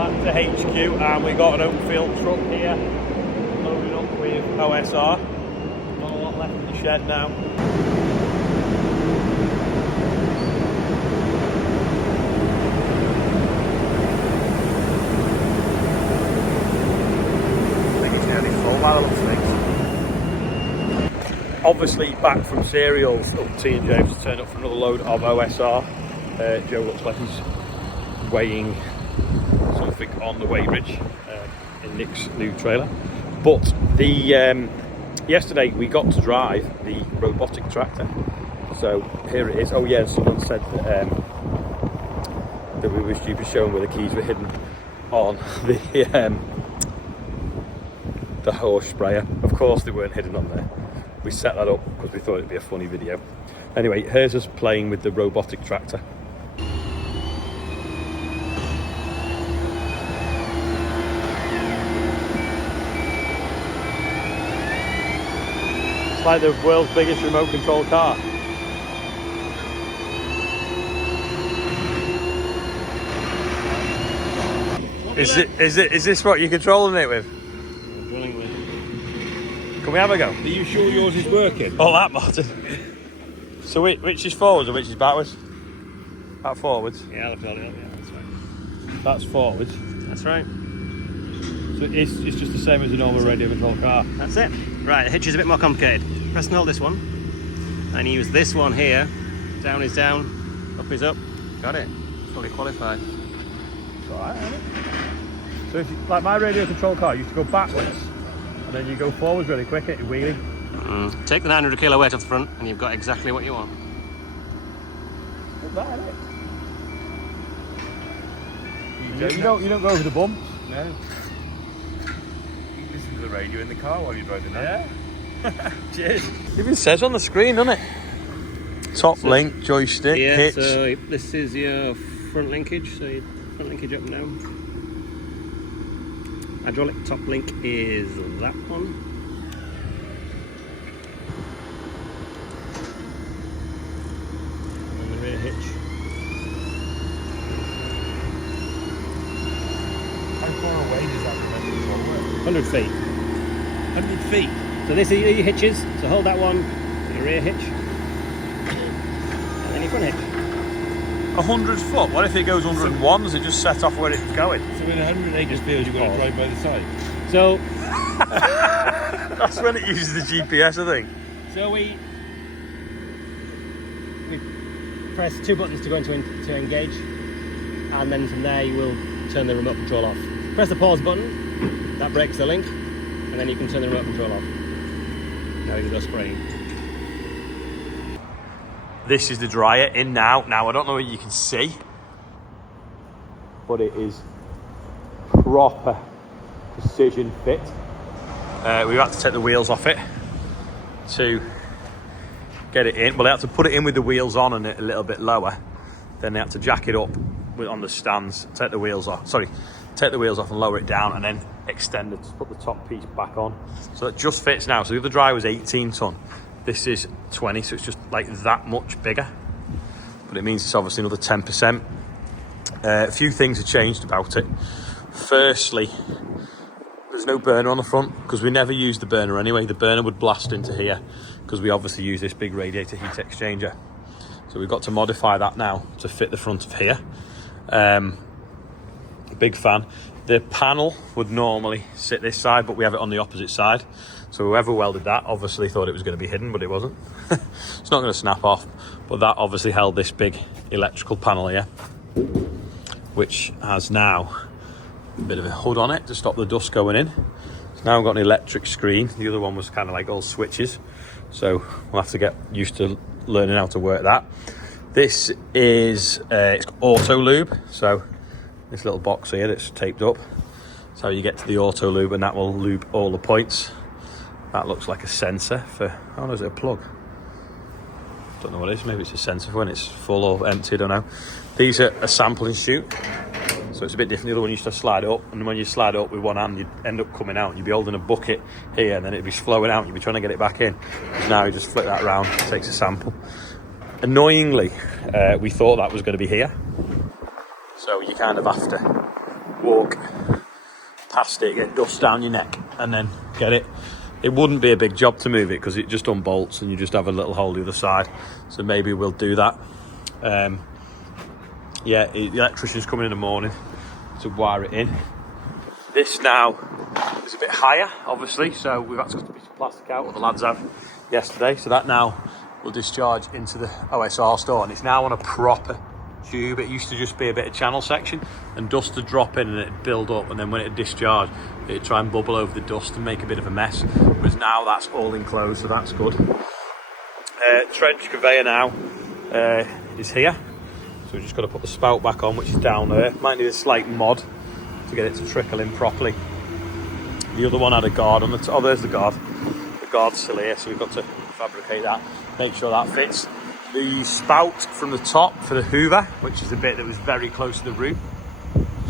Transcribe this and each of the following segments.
back to HQ and we got an open field truck here loaded up with OSR. Not a lot left in the shed now. I think it's nearly full by the looks of things. Obviously back from cereals, T and James has turned up for another load of OSR. Joe looks like he's weighing something on the weighbridge in Nick's new trailer. But the yesterday we got to drive the robotic tractor. So here it is. Oh yeah, someone said that we were stupid showing where the keys were hidden on the horse sprayer. Of course they weren't hidden on there. We set that up because we thought it'd be a funny video. Anyway, here's us playing with the robotic tractor. It's like the world's biggest remote control car. Is this what you're controlling it with? Drilling with. Can we have a go? Are you sure yours is working? Oh, that Martin. So which is forwards and which is backwards? That forwards. Yeah, I'll fill it up. Yeah, that's right. That's forwards. That's right. So it's just the same as a normal radio control car. That's it. Right, the hitch is a bit more complicated. Press and hold this one, and use this one here. Down is down, up is up. Got it. Fully qualified. It's alright, isn't it? So if you, like my radio control car used to go backwards, and then you go forwards really quick at your wheelie. Take the 900 kilo weight off the front, and you've got exactly what you want. Not bad, isn't it? You don't go over the bumps. No. You listen to the radio in the car while you're driving that. Yeah. Cheers. It even says on the screen, doesn't it? Top link, joystick, Yeah, hitch. so this is your front linkage, so your front linkage up and down. Hydraulic top link is that one. And the rear hitch. How far away does that remote control work? 100 feet. 100 feet? So this are your hitches, so hold that one, your rear hitch, and then your front hitch. 100 foot? What if it goes 101? Does it just set off where it's going? So in 100 acres field you've got to drive by the side? So That's when it uses the GPS, I think. So we press two buttons to go into to engage, and then from there you will turn the remote control off. Press the pause button, that breaks the link, and then you can turn the remote control off. Now you can go spraying. This is the dryer in now. Now I don't know what you can see, but it is proper precision fit. We had to take the wheels off it to get it in. Well, they had to put it in with the wheels on and a little bit lower. Then they had to jack it up on the stands, take the wheels off. Sorry, take the wheels off and lower it down, and then extend it to put the top piece back on. So it just fits now. So the other dryer was 18 ton. This is 20, so it's just like that much bigger. But it means it's obviously another 10%. A few things have changed about it. Firstly, there's no burner on the front because we never used the burner anyway. The burner would blast into here because we obviously use this big radiator heat exchanger. So we've got to modify that now to fit the front of here. Big fan. The panel would normally sit this side, but we have it on the opposite side. So whoever welded that obviously thought it was going to be hidden, but it wasn't. It's not going to snap off, but that obviously held this big electrical panel here, which has now a bit of a hood on it to stop the dust going in. So now we've got an electric screen. The other one was kind of like all switches, so we'll have to get used to learning how to work that. This is it's auto lube, so this little box here that's taped up. That's how you get to the auto lube, and that will lube all the points. That looks like a sensor for, oh no, is it a plug? Don't know what it is, maybe it's a sensor for when it's full or empty, I don't know. These are a sample and shoot, so it's a bit different. The other one you used to slide it up, and when you slide it up with one hand, you'd end up coming out, and you'd be holding a bucket here, and then it'd be flowing out, and you'd be trying to get it back in. Now you just flip that around, it takes a sample. Annoyingly, we thought that was going to be here, so you kind of have to walk past it, get dust down your neck, and then get it. It wouldn't be a big job to move it because it just unbolts and you just have a little hole the other side. So maybe we'll do that. Yeah, the electrician's coming in the morning to wire it in. This now is a bit higher, obviously, so we've had to cut a piece of plastic out, or the lads have yesterday. So that now will discharge into the OSR store, and it's now on a proper tube. It used to just be a bit of channel section and dust would drop in and it'd build up, and then when it discharged it'd try and bubble over the dust and make a bit of a mess. Whereas now that's all enclosed, so that's good. Trench conveyor now is here, so we've just got to put the spout back on, which is down there. Might need a slight mod to get it to trickle in properly. The other one had a guard on the top. Oh, there's the guard. The guard's still here, so we've got to fabricate that, make sure that fits. The spout from the top for the hoover, which is the bit that was very close to the roof,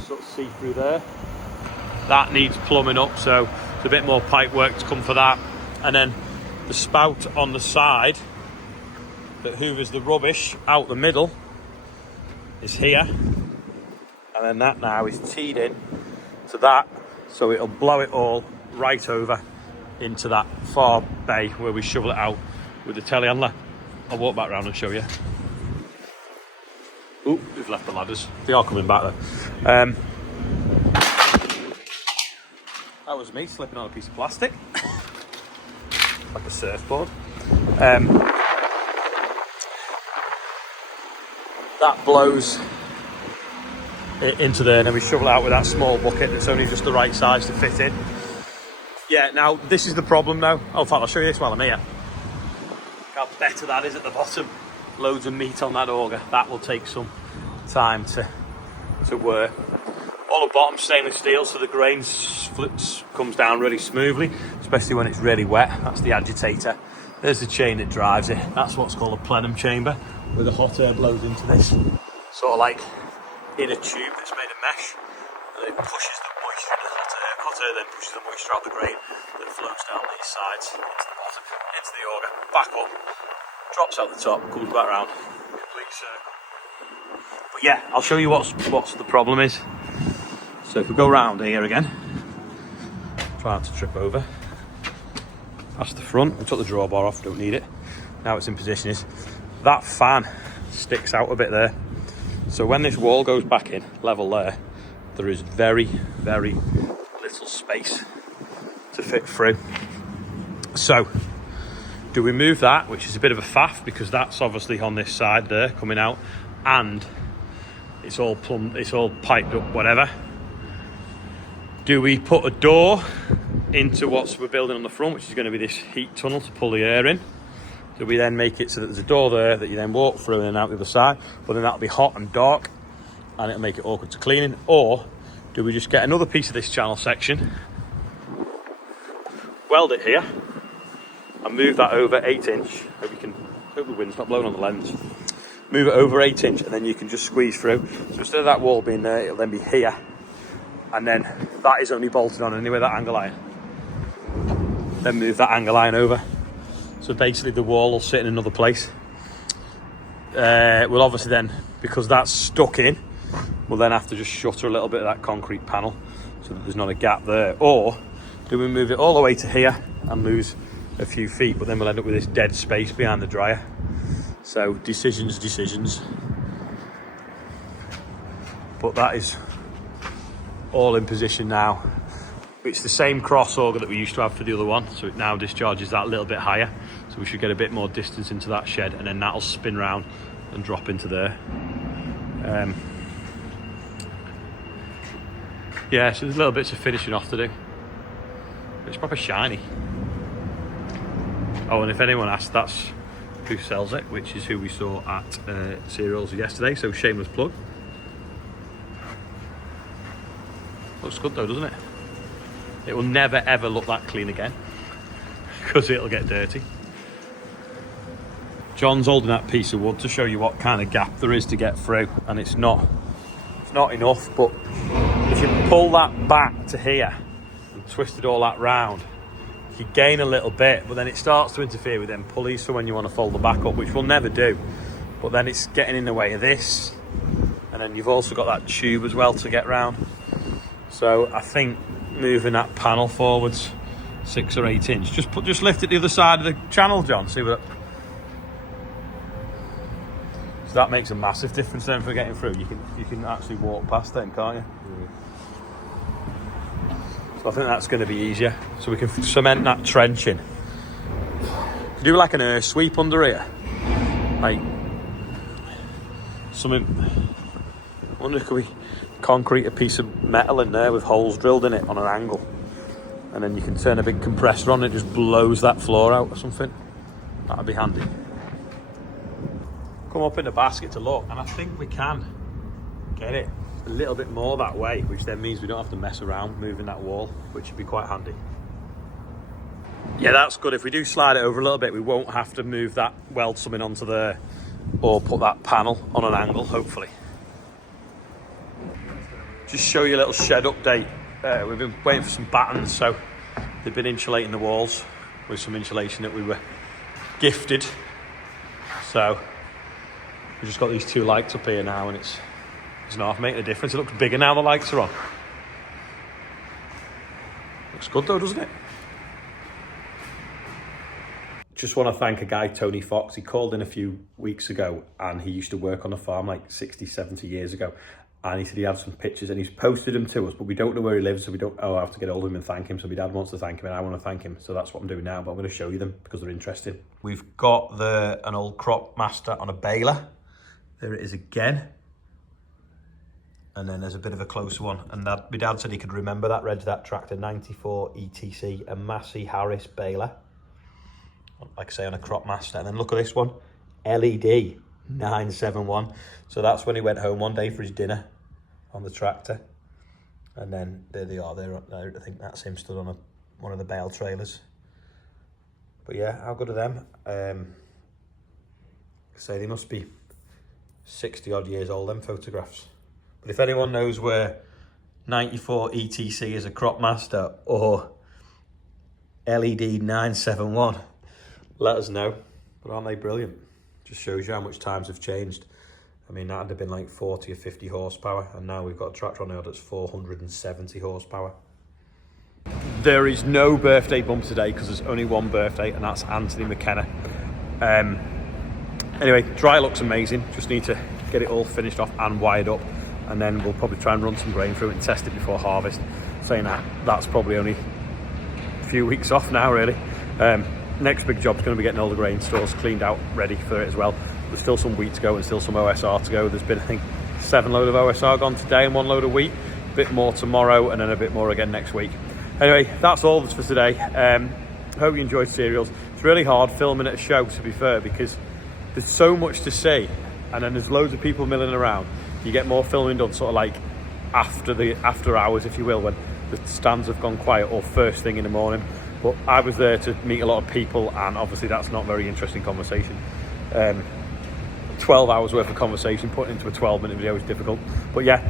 sort of see through there, that needs plumbing up, so there's a bit more pipe work to come for that. And then the spout on the side that hoovers the rubbish out the middle is here, and then that now is teed in to that, so it'll blow it all right over into that far bay where we shovel it out with the telehandler. I'll walk back round and show you. Oh, we've left the ladders. They are coming back though. That was me slipping on a piece of plastic. Like a surfboard. That blows it into there, and then we shovel it out with that small bucket that's only just the right size to fit in. Yeah, now this is the problem now. Oh, in fact, I'll show you this while I'm here. How better that is at the bottom. Loads of meat on that auger. That will take some time to work. All the bottom stainless steel, so the grain comes down really smoothly, especially when it's really wet. That's the agitator. There's the chain that drives it. That's what's called a plenum chamber, where the hot air blows into this, sort of like in a tube that's made of mesh, and it pushes the moisture in the hot air. Hot air then pushes the moisture out the grain that flows down these sides into the bottom, into the auger, back up, drops out the top, comes back round, complete circle. But yeah, I'll show you what's the problem is. So if we go round here again, try not to trip over, past the front, we took the drawbar off, don't need it. Now it's in position is, that fan sticks out a bit there. So when this wall goes back in, level there is very, very little space to fit through. So, do we move that, which is a bit of a faff, because that's obviously on this side there, coming out, and it's all plumbed, it's all piped up, whatever. Do we put a door into what we're building on the front, which is going to be this heat tunnel to pull the air in? Do we then make it so that there's a door there that you then walk through and out the other side, but then that'll be hot and dark and it'll make it awkward to cleaning? Or do we just get another piece of this channel section, weld it here, and move that over 8-inch? Hope the wind's not blowing on the lens. Move it over 8-inch, and then you can just squeeze through. So instead of that wall being there, it'll then be here, and then that is only bolted on anyway, that angle iron. Then move that angle iron over. So basically the wall will sit in another place. We'll obviously then, because that's stuck in, we'll then have to just shutter a little bit of that concrete panel so that there's not a gap there. Or do we move it all the way to here and lose a few feet, but then we'll end up with this dead space behind the dryer. So decisions. But that is all in position now. It's the same cross auger that we used to have for the other one, so it now discharges that a little bit higher, so we should get a bit more distance into that shed, and then that'll spin round and drop into there. Yeah, so there's little bits of finishing off to do. It's proper shiny. Oh, and if anyone asks, that's who sells it, which is who we saw at Cereals yesterday, so shameless plug. Looks good though, doesn't it? It will never ever look that clean again because it'll get dirty. John's holding that piece of wood to show you what kind of gap there is to get through, and it's not enough, but if you pull that back to here and twist it all that round, you gain a little bit, but then it starts to interfere with them pulleys for when you want to fold the back up, which we'll never do, but then it's getting in the way of this, and then you've also got that tube as well to get round. So I think moving that panel forwards 6 or 8 inch. Just lift it the other side of the channel, John. See what. So that makes a massive difference then for getting through. You can actually walk past then, can't you? So I think that's going to be easier. So we can cement that trench in. Do like an earth sweep under here, like something. I wonder if we concrete a piece of metal in there with holes drilled in it on an angle, and then you can turn a big compressor on and it just blows that floor out or something. That'd be handy. Come up in the basket to look, and I think we can get it a little bit more that way, which then means we don't have to mess around moving that wall, which would be quite handy. Yeah, that's good. If we do slide it over a little bit, we won't have to move that, weld something onto there, or put that panel on an angle, hopefully. Just show you a little shed update. We've been waiting for some battens, so they've been insulating the walls with some insulation that we were gifted. So we've just got these 2 lights up here now, and it's not making a difference. It looks bigger now the lights are on. Looks good though, doesn't it? Just want to thank a guy, Tony Fox. He called in a few weeks ago, and he used to work on a farm like 60, 70 years ago. And he said he had some pictures and he's posted them to us, but we don't know where he lives, so we don't. Oh, I have to get hold of him and thank him. So my dad wants to thank him and I want to thank him. So that's what I'm doing now, but I'm going to show you them because they're interesting. We've got an old Crop Master on a baler. There it is again. And then there's a bit of a closer one. And my dad said he could remember that tractor, 94 ETC, a Massey Harris baler. Like I say, on a Crop Master. And then look at this one, LED 971. So that's when he went home one day for his dinner on the tractor. And then there they are. They're up there. I think that's him stood on one of the bale trailers. But yeah, how good are them? Say they must be 60 odd years old, them photographs. But if anyone knows where 94 ETC is a Crop Master or LED 971, let us know. But aren't they brilliant? Just shows you how much times have changed. I mean, that would have been like 40 or 50 horsepower, and now we've got a tractor on there that's 470 horsepower. There is no birthday bump today because there's only one birthday, and that's Anthony McKenna. Anyway, dry looks amazing. Just need to get it all finished off and wired up, and then we'll probably try and run some grain through it and test it before harvest. Saying that's probably only a few weeks off now, really. Next big job's going to be getting all the grain stores cleaned out, ready for it as well. There's still some wheat to go and still some OSR to go. There's been, I think, 7 load of OSR gone today and 1 load of wheat. A bit more tomorrow and then a bit more again next week. Anyway, that's all for today. Hope you enjoyed cereals. It's really hard filming at a show, to be fair, because there's so much to see, and then there's loads of people milling around. You get more filming done sort of like after hours, if you will, when the stands have gone quiet, or first thing in the morning. But I was there to meet a lot of people, and obviously that's not very interesting conversation. 12 hours worth of conversation put into a 12-minute video is difficult. But yeah,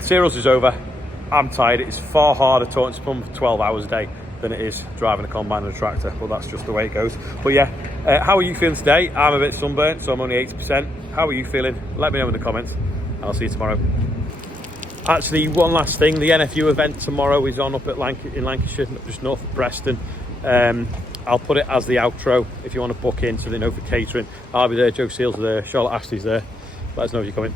cereals is over. I'm tired. It's far harder talking to someone for 12 hours a day than it is driving a combine and a tractor. Well, that's just the way it goes. But yeah, how are you feeling today? I'm a bit sunburnt, so I'm only 80%. How are you feeling? Let me know in the comments, and I'll see you tomorrow. Actually, one last thing, the NFU event tomorrow is on up at in Lancashire, just north of Preston. I'll put it as the outro if you want to book in so they know for catering. I'll be there, Joe Seals there, Charlotte Ashley's there. Let us know if you're coming.